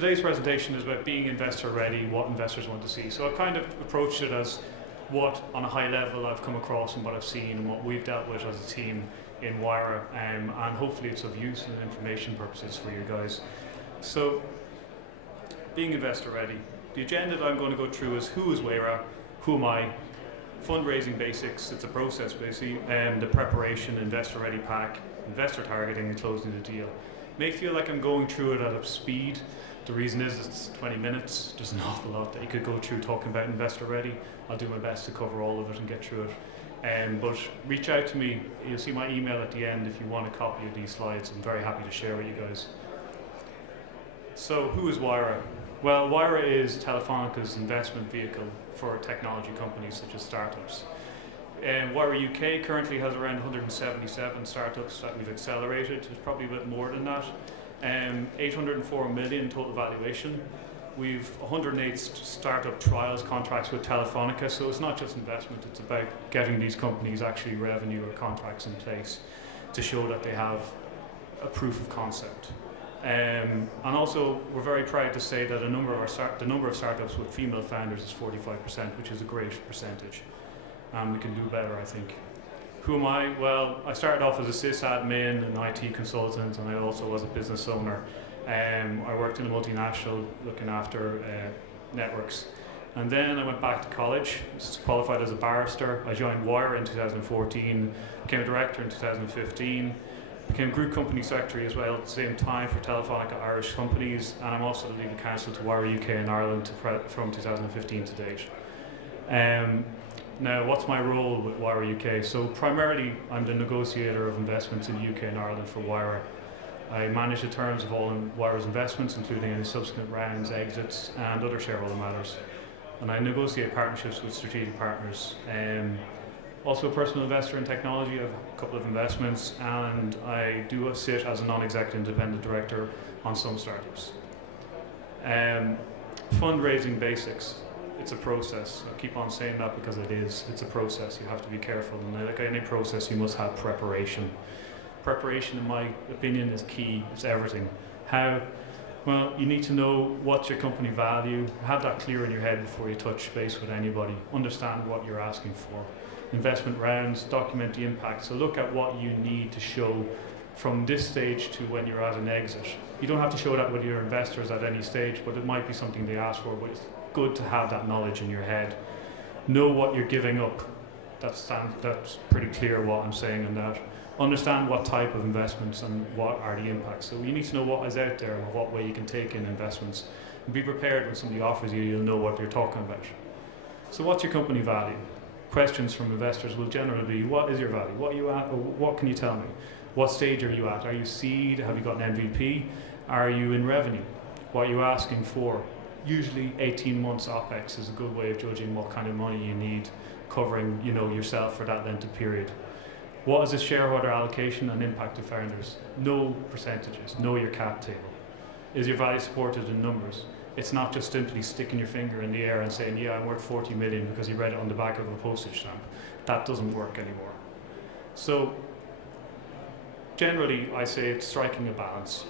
today's presentation is about being investor ready, what investors want to see. So I've kind of approached it as what, on a high level, I've come across and what I've seen and what we've dealt with as a team in Wayra, and hopefully it's of use and information purposes for you guys. So, being investor ready. The agenda that I'm going to go through is who is Wayra, who am I, fundraising basics, it's a process basically, and the preparation, investor ready pack, investor targeting and closing the deal. May feel like I'm going through it at a speed. The reason is it's 20 minutes. There's an awful lot that you could go through talking about investor ready. I'll do my best to cover all of it and get through it. But reach out to me. You'll see my email at the end if you want a copy of these slides. I'm very happy to share with you guys. So who is Wayra? Well, Wayra is Telefonica's investment vehicle for technology companies such as startups. Wayra UK currently has around 177 startups that we've accelerated. There's probably a bit more than that. 804 million total valuation. We've 108 startup trials contracts with Telefonica, so it's not just investment, it's about getting these companies actually revenue or contracts in place to show that they have a proof of concept. And also, we're very proud to say that the number of startups with female founders is 45%, which is a great percentage. And we can do better, I think. Who am I? Well, I started off as a sysadmin, an IT consultant, and I also was a business owner. I worked in a multinational looking after networks. And then I went back to college, qualified as a barrister. I joined Wayra in 2014, became a director in 2015, became group company secretary as well at the same time for Telefonica Irish companies, and I'm also the legal counsel to Wayra UK and Ireland from 2015 to date. Now, what's my role with Wayra UK? So primarily, I'm the negotiator of investments in the UK and Ireland for Wayra. I manage the terms of all Wayra's investments, including any subsequent rounds, exits, and other shareholder matters. And I negotiate partnerships with strategic partners. Also a personal investor in technology. I have a couple of investments, and I do sit as a non-executive independent director on some startups. Fundraising basics. It's a process. I keep on saying that because it is. It's a process. You have to be careful. And like any process, you must have preparation. Preparation, in my opinion, is key. It's everything. How? Well, you need to know what's your company value. Have that clear in your head before you touch base with anybody. Understand what you're asking for. Investment rounds, document the impact. So look at what you need to show from this stage to when you're at an exit. You don't have to show that with your investors at any stage, but it might be something they ask for, but it's good to have that knowledge in your head. Know what you're giving up. That's pretty clear what I'm saying in that. Understand what type of investments and what are the impacts. So you need to know what is out there and what way you can take in investments. And be prepared when somebody offers you, you'll know what they're talking about. So what's your company value? Questions from investors will generally be, what is your value? What are you at? Or what can you tell me? What stage are you at? Are you seed? Have you got an MVP? Are you in revenue? What are you asking for? Usually 18 months OPEX is a good way of judging what kind of money you need covering yourself for that length of period. What is the shareholder allocation and impact to founders? Know percentages, know your cap table. Is your value supported in numbers? It's not just simply sticking your finger in the air and saying, yeah, I'm worth 40 million because you read it on the back of a postage stamp. That doesn't work anymore. So generally, I say it's striking a balance.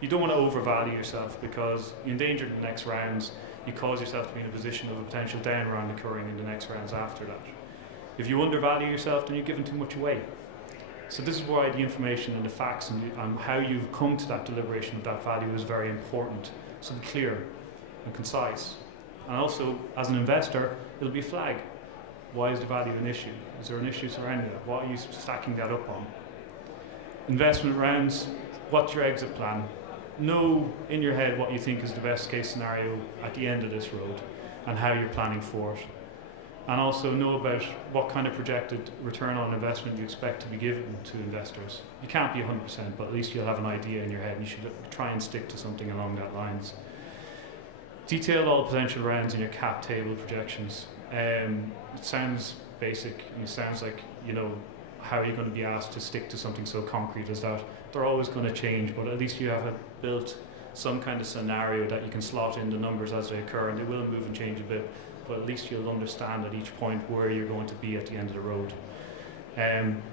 You don't want to overvalue yourself because you endanger the next rounds. You cause yourself to be in a position of a potential down round occurring in the next rounds after that. If you undervalue yourself, then you're giving too much away. So this is why the information and the facts and how you've come to that deliberation of that value is very important. So be clear and concise. And also, as an investor, it'll be a flag. Why is the value an issue? Is there an issue surrounding that? What are you stacking that up on? Investment rounds, what's your exit plan? Know in your head what you think is the best case scenario at the end of this road and how you're planning for it. And also know about what kind of projected return on investment you expect to be given to investors. You can't be 100%, but at least you'll have an idea in your head and you should try and stick to something along that lines. Detail all potential rounds in your cap table projections. It sounds basic and it sounds like, how are you going to be asked to stick to something so concrete as that? They're always going to change, but at least you have built some kind of scenario that you can slot in the numbers as they occur, and they will move and change a bit, but at least you'll understand at each point where you're going to be at the end of the road.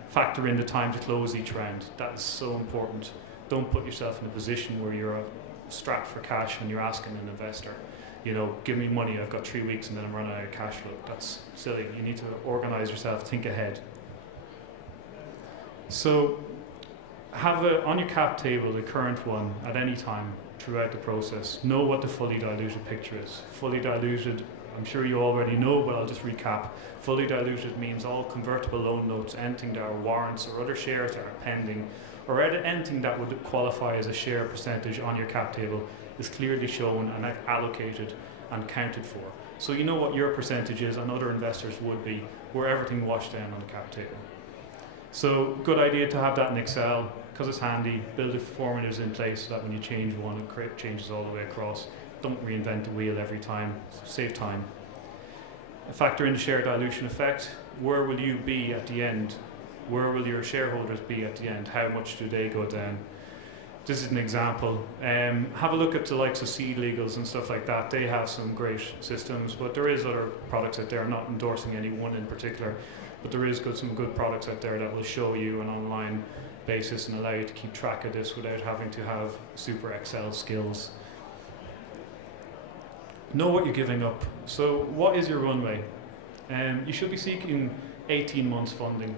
Factor in the time to close each round. That is so important. Don't put yourself in a position where you're strapped for cash when you're asking an investor, give me money, I've got 3 weeks and then I'm running out of cash flow. That's silly. You need to organize yourself, think ahead. So have on your cap table the current one at any time throughout the process. Know what the fully diluted picture is. Fully diluted, I'm sure you already know, but I'll just recap. Fully diluted means all convertible loan notes, anything that are warrants or other shares that are pending, or anything that would qualify as a share percentage on your cap table is clearly shown and allocated and counted for. So you know what your percentage is and other investors would be, were everything washed down on the cap table. So good idea to have that in Excel, because it's handy. Build the formulas in place so that when you change one, it changes all the way across. Don't reinvent the wheel every time, save time. Factor in the share dilution effect. Where will you be at the end? Where will your shareholders be at the end? How much do they go down? This is an example. Have a look at the likes of Seed Legals and stuff like that. They have some great systems, but there is other products out there. I'm not endorsing any one in particular, but there is some good products out there that will show you an online basis and allow you to keep track of this without having to have super Excel skills. Know what you're giving up. So what is your runway? You should be seeking 18 months funding.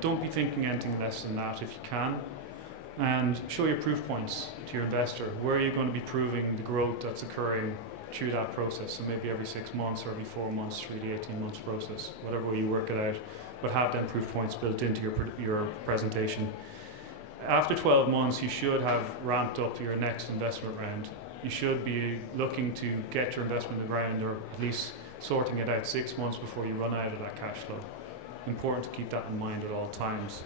Don't be thinking anything less than that if you can. And show your proof points to your investor. Where are you going to be proving the growth that's occurring through that process? So maybe every 6 months or every 4 months through the 18 months process, whatever way you work it out. But have them proof points built into your presentation. After 12 months, you should have ramped up your next investment round. You should be looking to get your investment in the ground, or at least sorting it out 6 months before you run out of that cash flow. Important to keep that in mind at all times.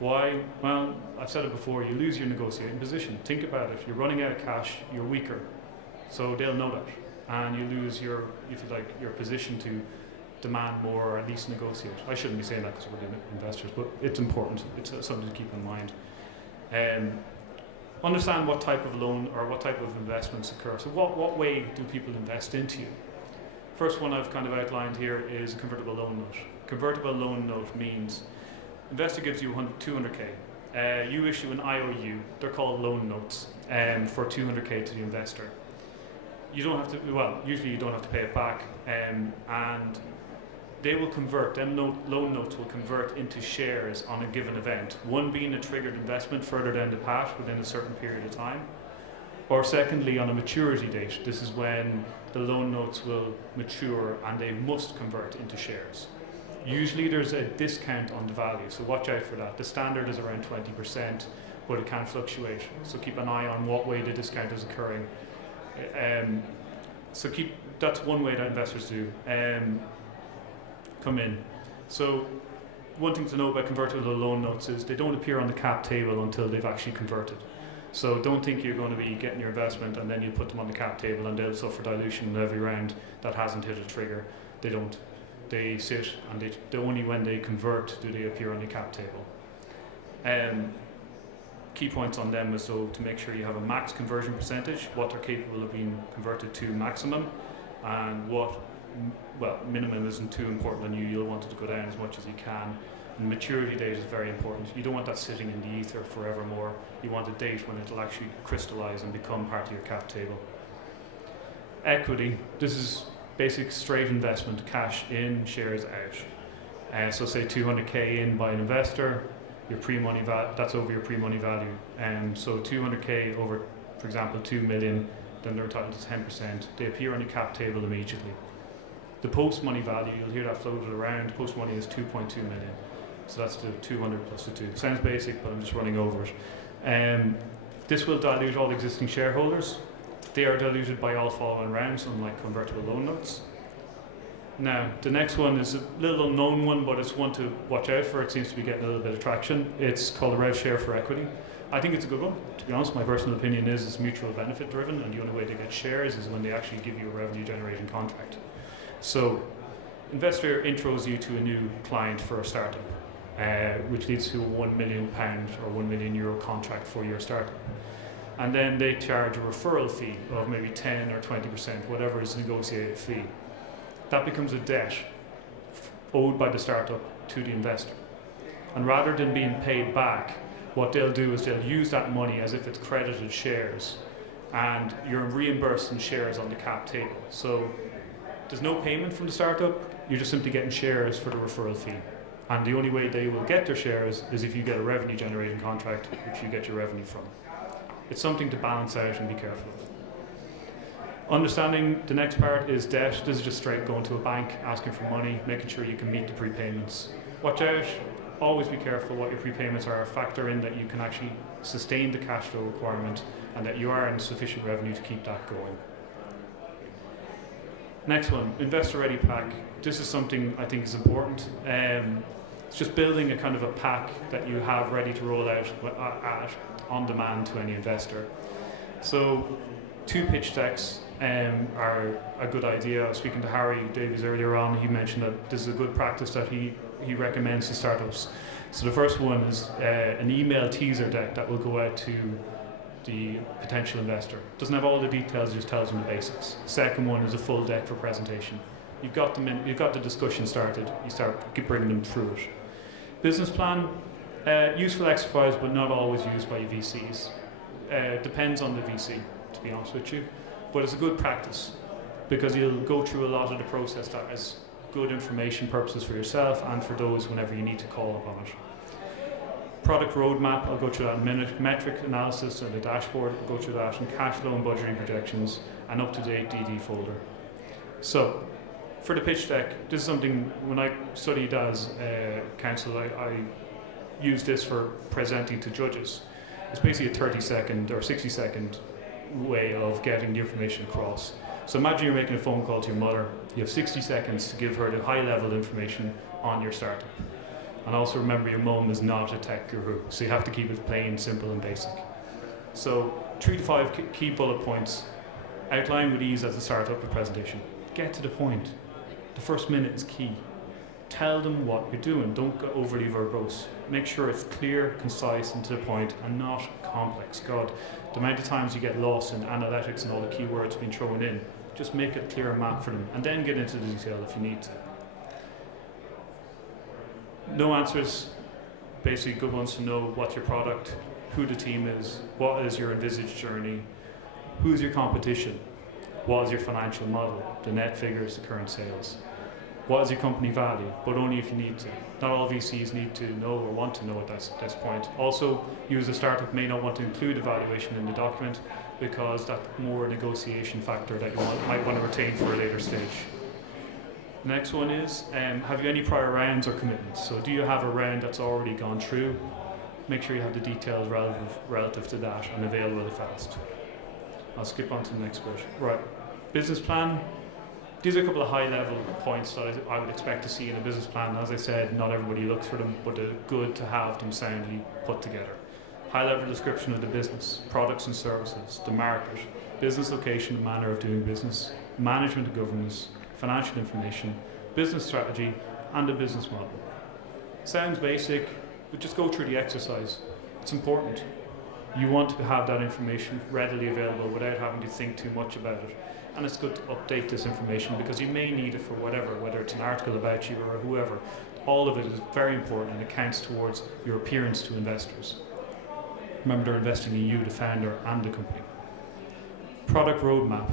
Why? Well, I've said it before, you lose your negotiating position. Think about it. You're running out of cash, you're weaker. So they'll know that. And you lose your, if you like, your position to demand more or at least negotiate. I shouldn't be saying that because we're investors, but it's important. It's something to keep in mind. Understand what type of loan or what type of investments occur. So what way do people invest into you? First one I've kind of outlined here is a convertible loan note. Convertible loan note means investor gives you 200k. You issue an IOU. They're called loan notes for 200k to the investor. You don't have to, well, usually you don't have to pay it back, and they will convert, them loan notes will convert into shares on a given event. One being a triggered investment further down the path within a certain period of time. Or secondly, on a maturity date. This is when the loan notes will mature and they must convert into shares. Usually there's a discount on the value, so watch out for that. The standard is around 20%, but it can fluctuate. So keep an eye on what way the discount is occurring. That's one way that investors do come in. So one thing to know about convertible loan notes is they don't appear on the cap table until they've actually converted. So don't think you're going to be getting your investment and then you put them on the cap table and they'll suffer dilution in every round that hasn't hit a trigger. They don't. They sit and only when they convert do they appear on the cap table. Key points on them is to make sure you have a max conversion percentage, what they're capable of being converted to maximum, and minimum isn't too important on you. You'll want it to go down as much as you can. And maturity date is very important. You don't want that sitting in the ether forevermore. You want a date when it'll actually crystallize and become part of your cap table. Equity, this is basic straight investment, cash in, shares out. So say 200k in by an investor, your pre-money that's over your pre-money value. So 200k over, for example, 2 million, then they're entitled to 10%. They appear on your cap table immediately. The post-money value, you'll hear that floated around. Post-money is 2.2 million. So that's the 200 plus the 2. Sounds basic, but I'm just running over it. This will dilute all existing shareholders. They are diluted by all following rounds, unlike convertible loan notes. Now, the next one is a little unknown one, but it's one to watch out for. It seems to be getting a little bit of traction. It's called a rev share for equity. I think it's a good one. To be honest, my personal opinion is it's mutual benefit driven, and the only way to get shares is when they actually give you a revenue generating contract. So, investor intros you to a new client for a startup, which leads to a £1 million or €1 million contract for your startup. And then they charge a referral fee of maybe 10 or 20%, whatever is the negotiated fee. That becomes a debt owed by the startup to the investor. And rather than being paid back, what they'll do is they'll use that money as if it's credited shares and you're reimbursed in shares on the cap table. So there's no payment from the startup, you're just simply getting shares for the referral fee. And the only way they will get their shares is if you get a revenue generating contract, which you get your revenue from. It's something to balance out and be careful of. Understanding the next part is debt. This is just straight going to a bank, asking for money, making sure you can meet the prepayments. Watch out, always be careful what your prepayments are. Factor in that you can actually sustain the cash flow requirement and that you are in sufficient revenue to keep that going. Next one, investor ready pack. This is something I think is important. It's just building a kind of a pack that you have ready to roll out on demand to any investor. So 2 pitch decks are a good idea. I was speaking to Harry Davies earlier on. He mentioned that this is a good practice that he recommends to startups. So the first one is an email teaser deck that will go out to the potential investor. Doesn't have all the details, just tells them the basics. Second one is a full deck for presentation. You've got them in, you've got the discussion started, you start bringing them through it. Business plan, useful exercise but not always used by VCs. Depends on the VC, to be honest with you, but it's a good practice because you'll go through a lot of the process that is good information purposes for yourself and for those whenever you need to call upon it. Product roadmap, I'll go through that in a minute. Metric analysis and the dashboard, I'll go through that, and cash flow and budgeting projections, and up-to-date DD folder. So, for the pitch deck, this is something, when I studied as counsel, I used this for presenting to judges. It's basically a 30-second or 60-second way of getting the information across. So imagine you're making a phone call to your mother. You have 60 seconds to give her the high-level information on your startup. And also remember, your mum is not a tech guru, so you have to keep it plain, simple and basic. So 3 to 5 key bullet points. Outline with ease as a startup presentation. Get to the point. The first minute is key. Tell them what you're doing. Don't go overly verbose. Make sure it's clear, concise and to the point and not complex. God, the amount of times you get lost in analytics and all the keywords being thrown in, just make it clear map for them and then get into the detail if you need to. No answers, basically good ones to know what's your product, who the team is, what is your envisaged journey, who's your competition, what is your financial model, the net figures, the current sales, what is your company value, but only if you need to. Not all VCs need to know or want to know at this point. Also, you as a startup may not want to include evaluation in the document because that's more a negotiation factor that you might want to retain for a later stage. The next one is, have you any prior rounds or commitments? So do you have a round that's already gone through? Make sure you have the details relative to that and available fast. I'll skip on to the next bit. Right, business plan. These are a couple of high-level points that I would expect to see in a business plan. As I said, not everybody looks for them, but they're good to have them soundly put together. High-level description of the business, products and services, the market, business location and manner of doing business, management and governance, financial information, business strategy, and a business model. Sounds basic, but just go through the exercise. It's important. You want to have that information readily available without having to think too much about it. And it's good to update this information because you may need it for whatever, whether it's an article about you or whoever. All of it is very important and it counts towards your appearance to investors. Remember, they're investing in you, the founder, and the company. Product roadmap.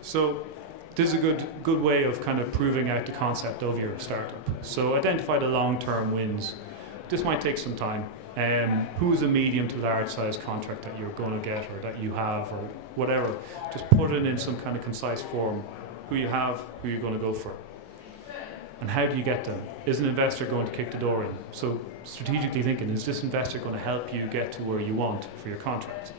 So this is a good way of kind of proving out the concept of your startup. So identify the long-term wins. This might take some time. Who's a medium to large size contract that you're going to get or that you have or whatever. Just put it in some kind of concise form. Who you have, who you're going to go for. And how do you get them? Is an investor going to kick the door in? So strategically thinking, is this investor going to help you get to where you want for your contract?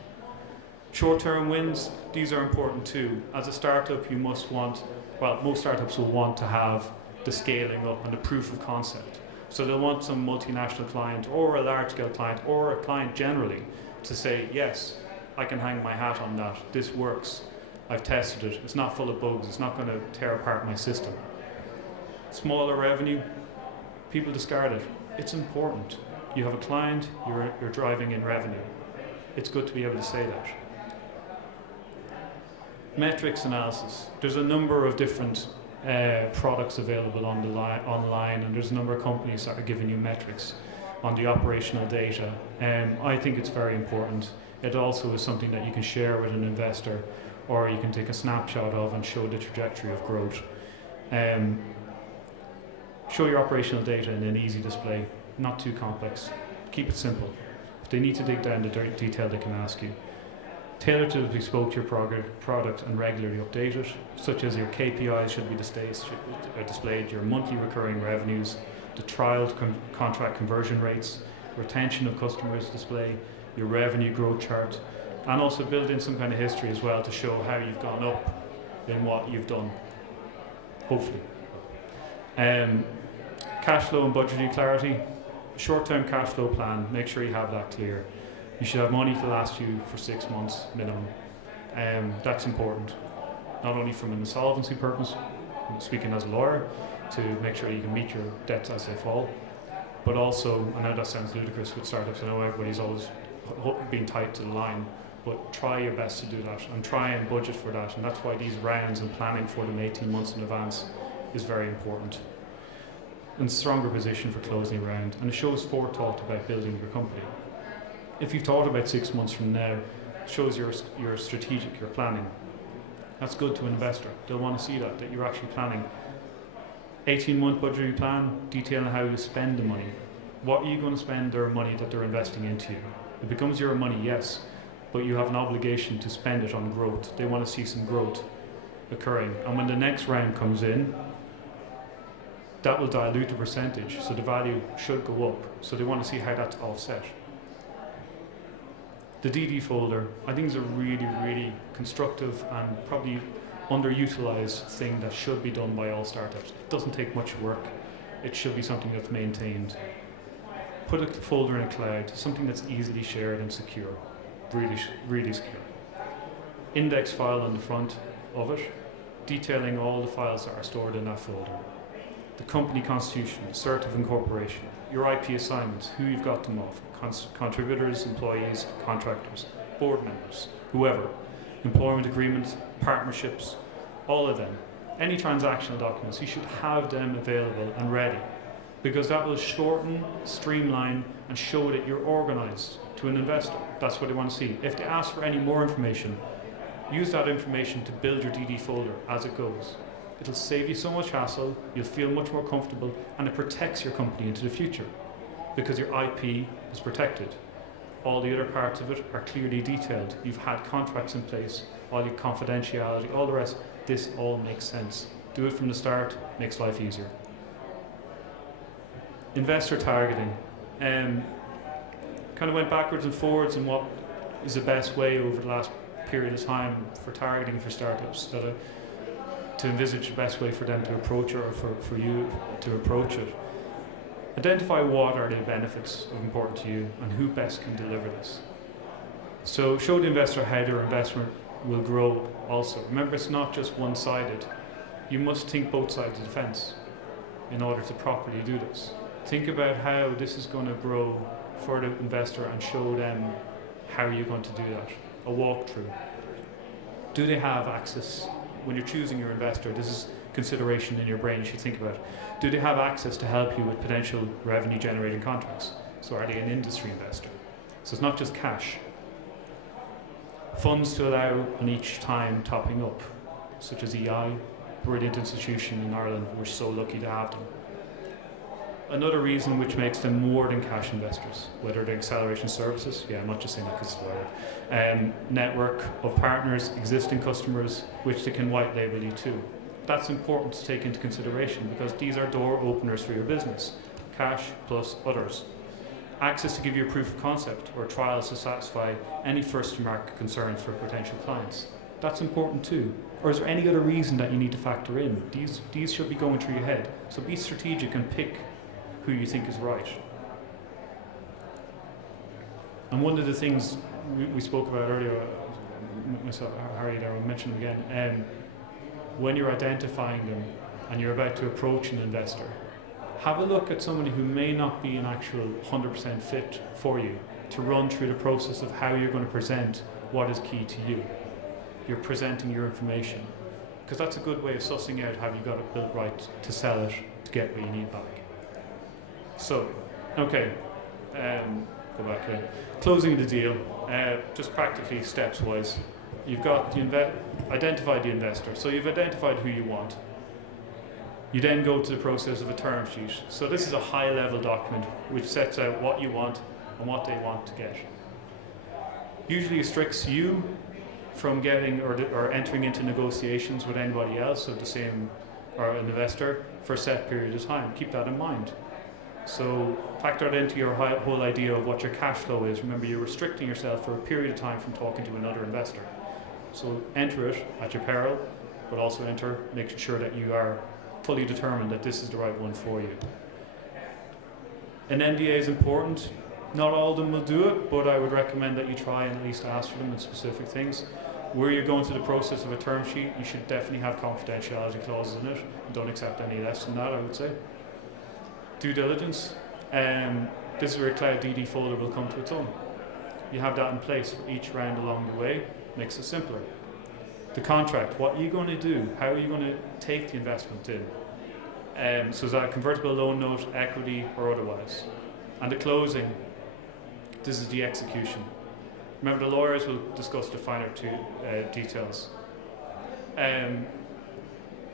Short-term wins, these are important too. As a startup, you must want, well, most startups will want to have the scaling up and the proof of concept. So they'll want some multinational client or a large-scale client or a client generally to say, yes, I can hang my hat on that. This works. I've tested it. It's not full of bugs. It's not going to tear apart my system. Smaller revenue, people discard it. It's important. You have a client, you're driving in revenue. It's good to be able to say that. Metrics analysis. There's a number of different products available on online, and there's a number of companies that are giving you metrics. on the operational data. I think it's very important. It also is something that you can share with an investor, or you can take a snapshot of and show the trajectory of growth. Show your operational data in an easy display, not too complex. Keep it simple. If they need to dig down to detail, they can ask you. Tailor to the bespoke to your product and regularly update it, such as your KPIs should be displayed, your monthly recurring revenues, the trial contract conversion rates, retention of customers display, your revenue growth chart, and also build in some kind of history as well to show how you've gone up in what you've done, hopefully. Cash flow and budgeting clarity. Short-term cash flow plan, make sure you have that clear. You should have money to last you for 6 months minimum. That's important, not only from an insolvency purpose, speaking as a lawyer, to make sure you can meet your debts as they fall, but also, I know that sounds ludicrous with startups, I know everybody's always being tight to the line, but try your best to do that and try and budget for that, and that's why these rounds and planning for them 18 months in advance is very important. And stronger position for closing a round, and it shows forethought about building your company. If you've thought about 6 months from now, it shows you're strategic, you're planning. That's good to an investor. They'll want to see that you're actually planning. 18-month budgeting plan, detailing how you spend the money. What are you going to spend their money that they're investing into you? It becomes your money, yes, but you have an obligation to spend it on growth. They want to see some growth occurring. And when the next round comes in, that will dilute the percentage, so the value should go up. So they want to see how that's offset. The DD folder, I think, is a really, really constructive and probably underutilized thing that should be done by all startups. It doesn't take much work. It should be something that's maintained. Put a folder in a cloud, something that's easily shared and secure. Really, really secure. Index file on the front of it, detailing all the files that are stored in that folder. The company constitution, cert of incorporation, your IP assignments, who you've got them off, contributors, employees, contractors, board members, whoever, employment agreements, partnerships, all of them. Any transactional documents, you should have them available and ready, because that will shorten, streamline, and show that you're organized to an investor. That's what they want to see. If they ask for any more information, use that information to build your DD folder as it goes. It'll save you so much hassle, you'll feel much more comfortable, and it protects your company into the future because your IP is protected. All the other parts of it are clearly detailed. You've had contracts in place, all your confidentiality, all the rest. This all makes sense. Do it from the start, makes life easier. Investor targeting. Kind of went backwards and forwards in what is the best way over the last period of time for targeting for startups, to envisage the best way for them to approach it, or for you to approach it. Identify what are the benefits important to you and who best can deliver this. So show the investor how their investment will grow also. Remember, it's not just one-sided. You must think both sides of the fence in order to properly do this. Think about how this is going to grow for the investor and show them how you're going to do that. A walkthrough. Do they have access? When you're choosing your investor, this is consideration in your brain you should think about. Do they have access to help you with potential revenue generating contracts? So are they an industry investor? So it's not just cash. Funds to allow on each time topping up, such as EI, brilliant institution in Ireland. We're so lucky to have them. Another reason which makes them more than cash investors, whether they're acceleration services, I'm not just saying that because it's lawyer, network of partners, existing customers, which they can white label you to. That's important to take into consideration because these are door openers for your business. Cash plus others. Access to give you a proof of concept or trials to satisfy any first to market concerns for potential clients. That's important too. Or is there any other reason that you need to factor in? These should be going through your head. So be strategic and pick who you think is right. And one of the things we spoke about earlier, myself, Harry there, I'll mention them again, when you're identifying them and you're about to approach an investor, have a look at somebody who may not be an actual 100% fit for you to run through the process of how you're going to present what is key to you. You're presenting your information, because that's a good way of sussing out have you got it built right to sell it to get what you need back. So, okay, Go back here. Closing the deal, just practically steps wise. You've got identified the investor, so you've identified who you want. You then go to the process of a term sheet. So this is a high level document which sets out what you want and what they want to get. Usually restricts you from getting or entering into negotiations with anybody else of the same or an investor for a set period of time. Keep that in mind. So factor that into your whole idea of what your cash flow is. Remember, you're restricting yourself for a period of time from talking to another investor. So enter it at your peril, but also making sure that you are fully determined that this is the right one for you. An NDA is important. Not all of them will do it, but I would recommend that you try and at least ask for them in specific things. Where you're going through the process of a term sheet, you should definitely have confidentiality clauses in it. Don't accept any less than that, I would say. Due diligence. This is where a Cloud DD folder will come to its own. You have that in place for each round along the way. Makes it simpler. The contract. What are you going to do? How are you going to take the investment in? So is that a convertible loan note, equity, or otherwise? And the closing. This is the execution. Remember, the lawyers will discuss the finer details.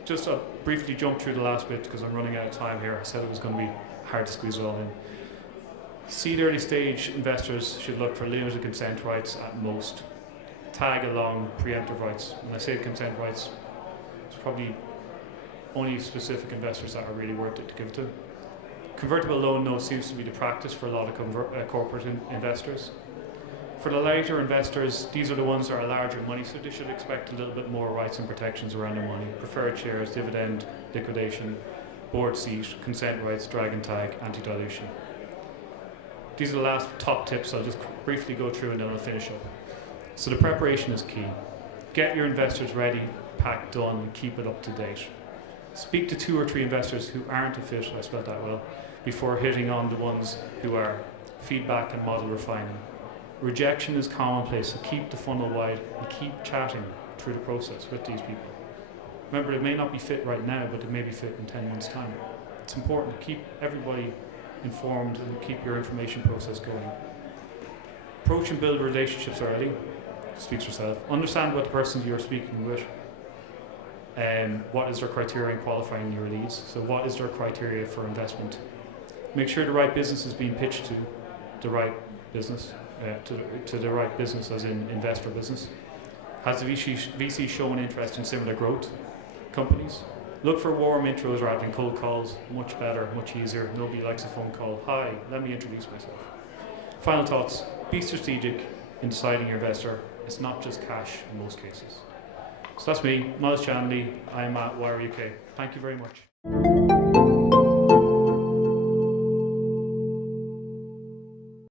Just I'll briefly jump through the last bit because I'm running out of time here. I said it was going to be hard to squeeze it all in. Seed early stage investors should look for limited consent rights at most. Tag along preemptive rights. When I say consent rights, it's probably only specific investors that are really worth it to give to. Convertible loan note seems to be the practice for a lot of corporate investors. For the larger investors, these are the ones that are larger money, so they should expect a little bit more rights and protections around their money. Preferred shares, dividend, liquidation, board seat, consent rights, dragon tag, anti-dilution. These are the last top tips I'll just briefly go through and then I'll finish up. So the preparation is key. Get your investors ready, packed, done, and keep it up to date. Speak to 2 or 3 investors who aren't a fit, I spelled that well, before hitting on the ones who are. Feedback and model refining. Rejection is commonplace, so keep the funnel wide and keep chatting through the process with these people. Remember, it may not be fit right now, but it may be fit in 10 months' time. It's important to keep everybody informed and keep your information process going. Approach and build relationships early. Speaks for itself. Understand what the person you're speaking with. What is their criteria in qualifying your leads? So what is their criteria for investment? Make sure the right business is being pitched to the right business. To the right business, as in investor business. Has the VC shown interest in similar growth companies? Look for warm intros rather than cold calls. Much better, much easier. Nobody likes a phone call. Hi, let me introduce myself. Final thoughts. Be strategic in deciding your investor. It's not just cash in most cases. So that's me, Niall Shanley. I'm at Wayra UK. Thank you very much.